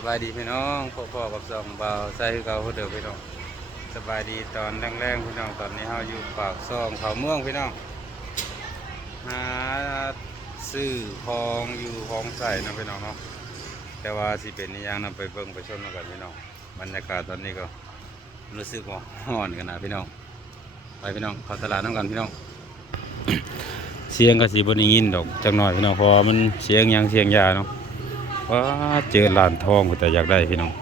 สบายดีพี่น้องพ่อพ่อกับสองเบาใส่คือเก่าคือเดิมพี่น้องสบายดีตอนแรงๆพี่น้องตอนนี้เฮาอยู่ปากซองเขาเมืองพี่น้องหาซื้อของอยู่ของใส่นะพี่น้องเนาะแต่ว่าสิเป็นอหย่างนำไปเบิ่งไปชมกันพี่น้องบรรยากาศตอนนี้ก็รู้สึกว่าร้อนกันนะพี่น้องไปพี่น้องเข้าตลาดน้ำกันพี่น้องเสียงก็สีบนยินดอกจักหน่อยพี่น้องพอมันเสียงยังเสียงยาเนาะ ว้าเจอลานทองแต่อยากได้พี่น้อง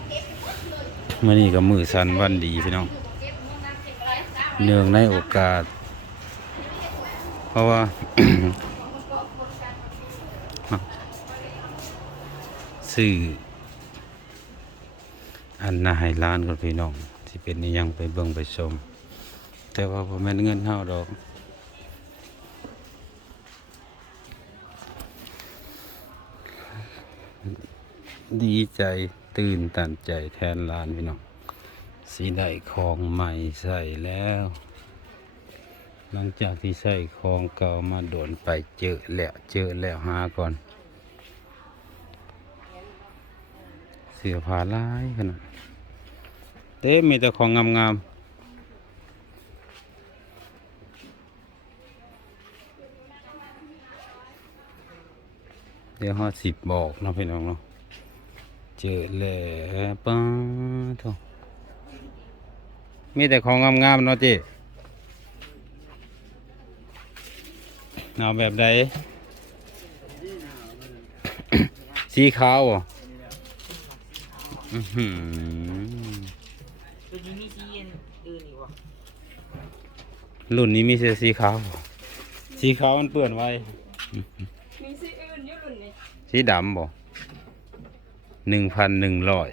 เมื่อนี้ก็มือสันวันดีพี่น้องเนื่องในโอกาส เพราะว่าซื้ออันนาให้ร้านกับพี่น้องที่เป็นอิยังไปเบิ่งไปชม แต่ว่าผมแม่นเงินเท่าดอก ดีใจตื่นตันใจแทนลานพี่น้องสีได้ของใหม่ใส่แล้ว หลังจากที่ใส่ของเก่ามาโดนไปเจอแล้วเจอแล้วหาก่อน เสือผาลายขนาดเต้มีแต่ของงามๆเดี๋ยวห้าสิบบอกนะพี่น้องเนาะ เจอแล้วป้าโทมีแต่ของงามๆเนาะเจ๊เอาแบบใดสีขาวเหรอะอื้อหือตัวนี้มีสีอื่นอีกวะรุ่นนี้มีแต่สีขาวบ่สีขาวมันเปื้อนไว้ มีสีอื่นอยู่รุ่นนี้ สีดำบ่ หนึ่งพันหนึ่งร้อย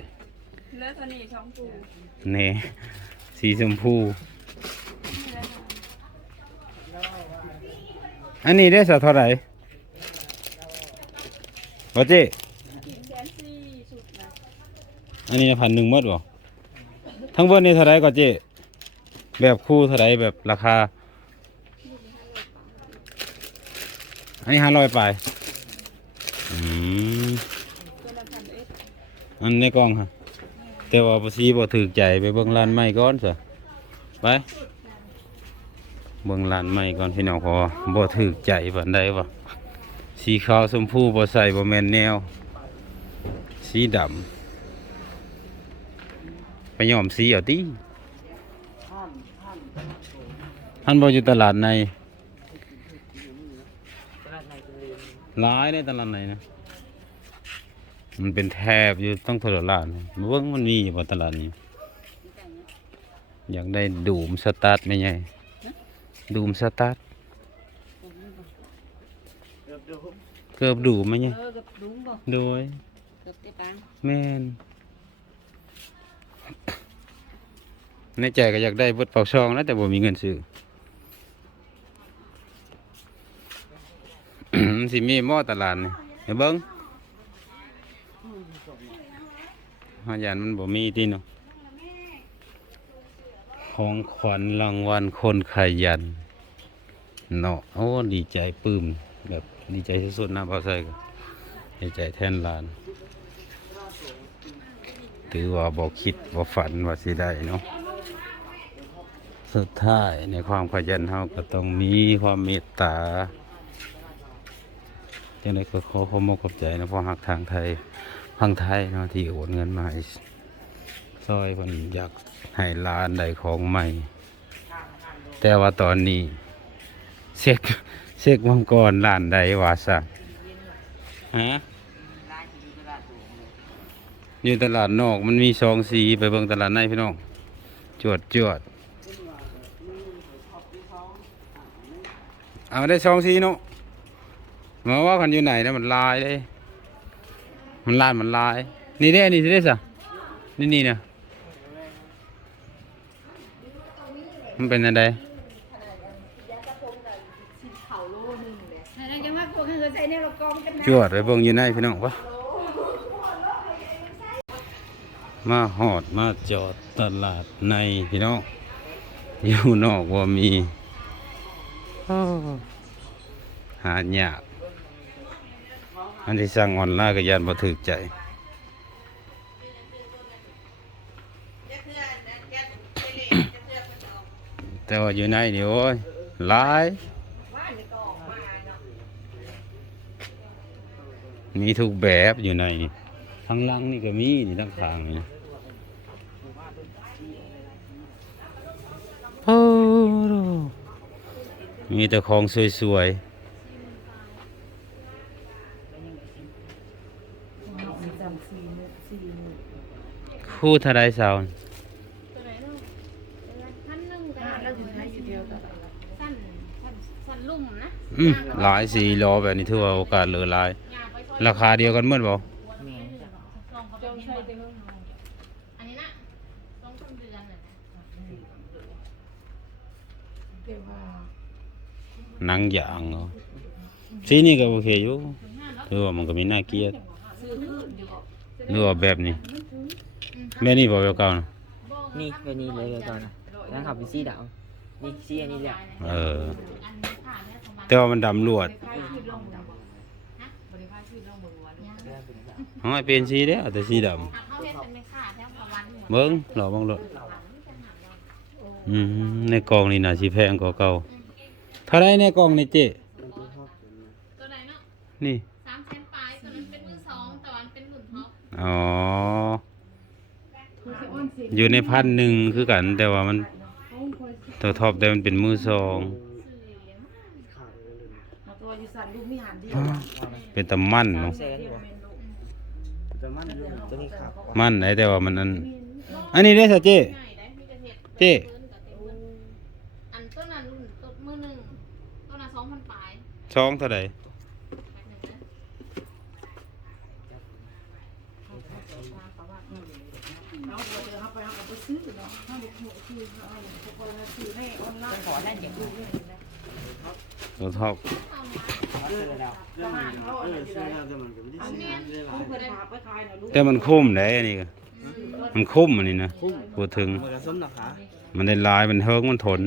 เลือดทนีช่องปูเน่สีชมพู อันนี้ได้สักเท่าไหร่บ่เจ๊กินแสนสี่สุดนะอันนี้พันหนึ่งหมดบ่ทั้งเบิดนี่เท่าไหร่ก็เจ๊แบบคู่เท่าไหร่แบบราคา อันนี้ห้าร้อยไป อืม ตัวละพันเอ็ด อันในกล้องฮะแต่ว่าบ่ซีบ่ถูกใจไปเบิ่งร้านใหม่ก่อนซะไปเบิ่งร้านใหม่ก่อนพี่น้องพอบ่ถูกใจปานใดวะสีขาวชมพูบ่ใส่บ่แม่นแนว สีดำไปย้อมสีเอาติท่านท่านท่านบ่อยู่ตลาดในตลาดในรียนหลายในตลาดในนะ มันเป็นแถบอยู่ต้องโทรลาดเบิ่งมันมีอยู่บ่ตลาดนี้ อยากได้ดูมสตาร์ทไหมไงดูมสตาร์ทเกือบดูไหมไงเออกับดุ้งบ่โดยเกือบได้ปังแม่นในใจก็อยากได้เบิดเป่าซองนะแต่บ่มีเงินซื้อสิมีหม้อตลาดนี่เดี๋ยเบิ่ง หายันมันบ่มีที่เนาะของขวัญรางวัลคนขยันเนาะโอ้ดีใจปื้มแบบดีใจที่สุดนะเบาใส่ก็ดีใจแทนหลาน ถือว่าบอกคิดว่าฝันว่าสิได้เนาะสุดท้ายในความขยันเฮาก็ต้องมีความเมตตาจังไดก็ขอขอบคุณขอบใจนะเพอหักทางไทย พังไทยเนาะที่โอนเงินมาให้ซอยเพิ่นอยากให้หลานได้ของใหม่ แต่ว่าตอนนี้เช็คเช็คมังกรล้านใดว่าซะฮะอยู่ตลาดนอกมันมีสองสีไปเบิ่งตลาดในพี่น้องจวดจวดเอาได้สองสีเนาะมาว่ากันอยู่ไหนนะมันลายเลย มันลายมันลาย นี่ได้นี่สิได้สะนี่นี่นะมันเป็นอะไรอะไรกันว่าพวกเขาใส่ในรถกองกันนะจวดไปเบิ่งอยู่ในพี่น้องวะมาหอดมาจอดตลาดในพี่น้องอยู่นอกว่ามีอ้อหายาก อันที่สร้างออนลน์ก็ยานมาถือใจแต่ว่าอยู่ในนี่โอ้ยหลายมีทุกแบบอยู่ในนี่ทั้งล่างนี่ก็มีนี่ทั้งทางนี่มีแต่ของสวย คู่ทะไดสาวตัวไหนเนาะพันหนึ่งก็เราอยู่ไทยอยู่เดียวกันสั้นสั้นสั้นลุ่มนะอืมหลายสีล้อแบบนี้ถือว่าโอกาสเหลือหลาย ยาไปซอยราคาเดียวกันเมื่อบ่แม่ลองเขาไปใช้ได้อันนี้นะต้องต้นเดือนน่ะหนังยางเหรอสีนี่ก็โอเคอยู่ถือว่ามันก็มีหน้าเกลียด หรือว่าแบบนี้แบบนี้บ่แบบเก่านะนี่แบบนี้เลยก่อนนะนั่งขับเป็นสีดาวนี่สีอันนี้แหละเอออันนี้ค่ะเนี่ยประมาณแต่ว่ามันดำรวดเรื่องเป็นแบบเฮาให้เปลี่ยนสีเด้อเอาแต่สีดำหากเขาเฮ็ดเป็นไม่ขาดแถวประวันหมดเบิ่งรอเบิ่งรถอืมในกล่องนี่น่าสิแพงกว่าเก่าเท่าไรในกล่องนี่เจ๊ตัวไหนเนาะนี่สามแสน อปอ๋อ อยู่ในพันหนึ่งคือกัน แต่ว่ามันตัวท็อปแต่มันเป็นมือสองตัวอยู่สั่นลูกมีหันดีเป็นตะมั่นเนาะแสนกว่าตัวมันอยู่ตัวนี้ขับมั่นไหนแต่ว่ามันอันอันนี้ได้อสะเจ๊ง่ายได้มีแต่เห็ดเจ๊อันต้นนั้นรุ่นต้นมือหนึ่งต้นนั้นสองพันปลายช่องเท่าไหร่ แบบหนึ่งนะ ต้ องขอแน่นอย่างนี้ตัวท็อปเออแล้วเออซื้อแล้วแต่มันก็ไม่ได้ซื้อเลยหลายแต่มันคุ้มได้อันนี้ก็มันคุ้มอันนี้นะพูดถึงมันก็สมราคามันได้หลายมันเฮิงมันทน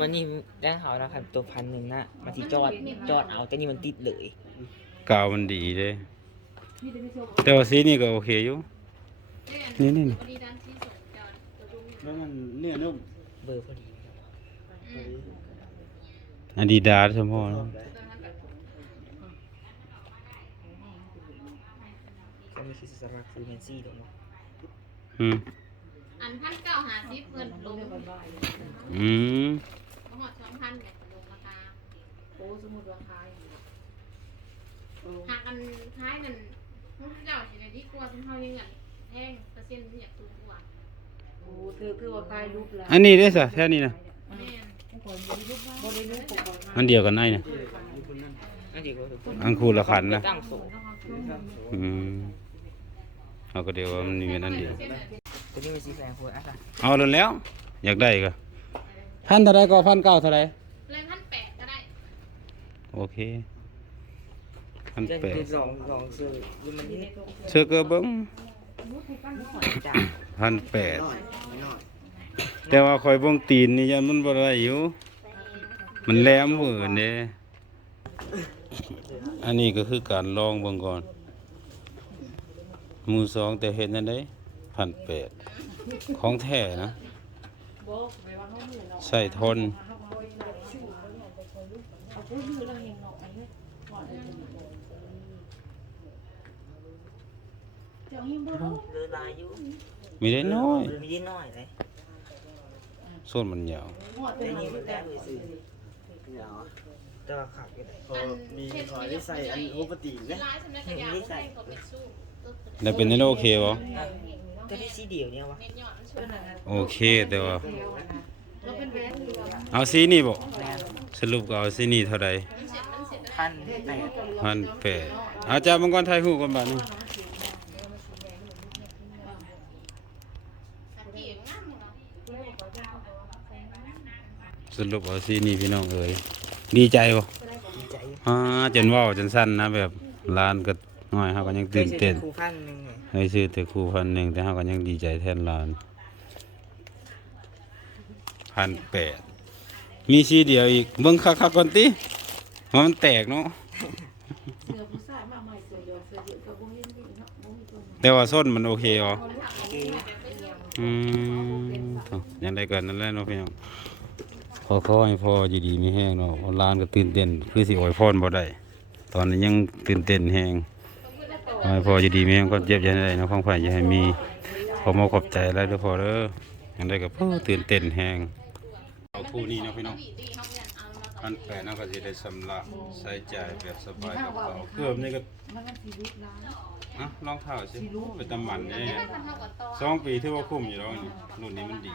มันนี่ได้เขานะครับตัวพันหนึ่งนะมันที่จอดจอดเอาแต่นี่มันติดเลยกาวมันดีเลยแต่ว่าสีนี่ก็โอเคอยู่นี่นี่นี่พอดีด้านที่สุดจะจะดูแล้วมันเนื้อนุ่มเบอร์พอดี อืมอาดิดาสเฉพาะนะตัวนั้นแบบก็มีคือสมัครซื้อเมนซี่ตรงนี้อืมอันพันเก้าหาสิบเพิ่นลงอืมหอดสองพันเนี่ยลงราคาโอ้สมมุติราคาหากอันท้ายนั่นมันเจ้าสิได้ดีกว่าที่เฮายังเงินแพงเปอร์เซ็นต์อยากสูงกว่าโอ้คือคือว่าคลายรูปแล้วอันนี้ได้สะแค่นี้นะ อันเดียวกันไอ้นะนั่นดีกว่าถูกอันคูละขันนะตั้งสูงอืมเอาก็เดียวว่ามันมีอันเดียวตัวนี้เป็นสีแสงโคตรอะค่ะเอาเลยแล้ว อยากได้ก็พันเท่าไรก็พันเก้าเท่าไรเลยพันแปดก็ได้ โอเคพันจะแปดลองลองซื้อดูมันนี่เชื่อเกอเบิ้งจ้าพันแปด แต่ว่าคอยบิ้งตีนนี่ยันมันบ่ได้อยู่ มันแหลมเหืนเด้อันนี้ก็คือการลองเบิ่งก่อนมือสองแต่เห็นนั่นได้พันแปดของแท้นะบอกไปว่าเขามือเนะใส่ทนมือเราเห็นเนาะไอ้เนี่ยก่อนเจ้อยมีได้น้อยเรือมีนิดน้อยเลย ส้นมันยาวหอดแต่เป็นนี่นี่มันแต่ได้เลยซื้อแต่ว่าขาดกันเลยพอมีขอได้ใส่อันโอปตินเวนะลาสำนักงานใส่เขาเป็นสู้ตุ๊กแล้วเป็นนั่นโอเคบ่แต่ที่สีเดียวเนี่ยวะเน้นยอดมันสูงโอเคแต่ว่าเราเป็นแบรนด์เอาสีนี่บ่สรุปก็เอาสีนี่เท่าใดมันเสร็จมันเสร็จพันแปดพันแปดอาจารย์มังกรไทยฮู้กันบัดนี้สักทีงามเนาะ สรุปเอาสีนี่พี่น้องเอ้ยดีใจบ่ดีใจอ่าจนเว้าจนสั้นนะแบบร้านก็น้อยเฮาก็ยังตื่นเต้นครูพันหนึ่งไงให้ซื้อแต่คู่พันหนึ่งแต่เฮาก็ยังดีใจแทนร้านพันแปดมีสีเดียวอีกเบิ่งคักๆก่อนติว่ามันแตกเนาะเสือผู้ชายมาใหม่เสือเดียวเสือเดียวก็บ่เห็นนี่เนาะบ่มีตัวแต่ว่าส้นมันโอเคอ๋อโอเคอืมยังได้เกินนั่นแหละเนาะพี่น้อง ขอขอให้พ่ออยู่ดีไมีแห้งเนาะร้านก็ตื่นเต้นคือสิอวยพรบ่ได้ ตอนนี้ยังตื่นเต้นแฮงขอให้พ่ออยู่ดีไมีแห้งก็เจ็บย่าได้นาะฟังไผอย่าให้มีขอมาขอบใจแล้วเด้อพ่อเด้ออันใดก็พ่อตื่นเต้นแฮงเอาคู่นี้นะพี่น้องพันแปดนะก็สิได้สำรับใช้จ่ายแบบสบายกระเป๋าเกือบนี่ก็นก็สิรุดร้านอะลองเท้าสิเป็นตำหมันนี่สองปีถือว่าคุ้มอยู่แล้วนี่รุ่นนี้มันดี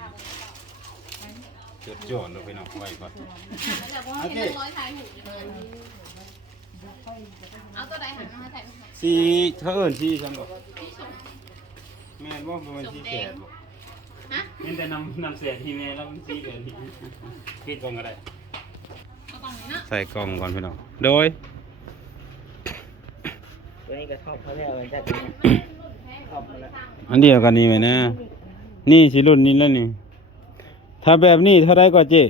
จดจ่อเราไปน้องไว้ก่อนโอเคร้อยถ่ายหูเอาตัวใดหันมาถ่ายสีเขาเอิ้นสีฉันบอกแม่นบ่บ่แม่นสีแสดบ่ฮะมีแต่นำนำแสดที่แม่แล้วมันสีแบบนี้คิดก่อนก็ได้เอากล่องนี้เนาะใส่กล่องก่อนพี่น้องโดยตัวนี้ก็ชอบเขาเรียกอะไรจัดเนี่ยชอบมาแล้วอันเดียวกันนี่ไหมนะ นี่สิรุ่นนี้แล้วนี่ ถ้าแบบนี้เท่าไรกว่าเจ๊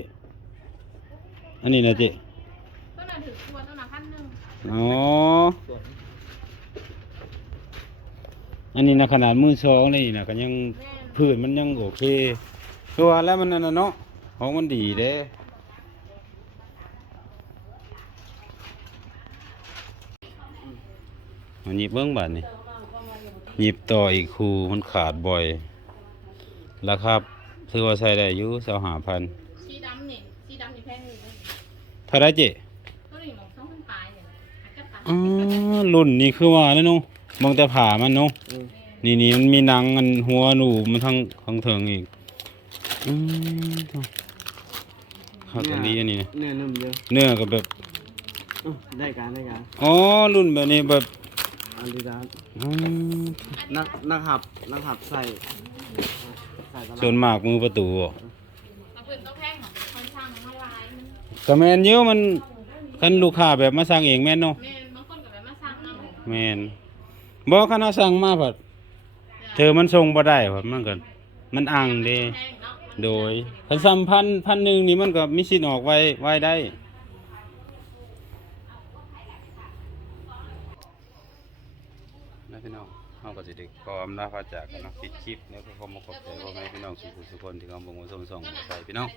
อันนี้นะเจ๊ตัวน่ะถือตัวตัวน่ะพันหนึ่งอ๋อ อันนี้นะขนาดมือสองเลยนะก็ยังแม่นพื้นมันยังโอเคคือว่าแล้วมันนั่นน่ะเนาะของมันดีเด้มันหยิบเบิ้งบาทนี่หยิบต่ออีกคูมันขาดบ่อยราคา ถือว่าใช้ได้อยู่สองหาพันสีดำนี่สีดำนี่แพงอยู่เลยเท่าไรเจ๊ตัวนี้บอกต้องขึ้นปลายเนี่ยอาจจะปลายอ๋อรุ่นนี้คือว่าแล้วเนาะมองแต่ผ่ามันเนาะอืมนี่นี่มันมีหนังอันหัวหนูมันทั้งทั้งเถิงอีกอืมข้าวตัวนี้อันนี้นะเนื้อนุ่มเยอะเนื้อก็แบบอื้อได้การได้การอ๋อรุ่นแบบนี้แบบอันดีดานอืมนักนักหับนักหับใส่ใส่ตลอดส่วนมากมือประตูอะเอาปืนต้องแพงของคนช่างมาลายมันก็แมนเยอะมันคันลูกค้าแบบมาสั่งเองแม่นเนาะแม่นบางคนก็แบบมาสั่งเอาแมนบอกคันเอาสั่งมาผัดเธอมันส่งบ่ได้ผัดมันก็มันอ่างเด้แพงเนาะ โดยคันซ้ำพันพันหนึ่งนี่มันก็มีสิทธิ์ออกไว้ไว้ได้นะพี่น้อง เฮาก็สิได้ขออำนาพระจากกันเนาะปิดคลิปแล้วก็ขอมาขอบใจพ่อแม่พี่น้องสุขุสุคนที่เขาบ่งมาส่งส่งใส่พี่น้อง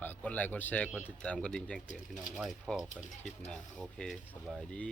ฝากกดไลค์กดแชร์กดติดตามกดดิ่งแจ้งเตือนพี่น้องไว้พ่อกันคลิปหน้าโอเค สบายดี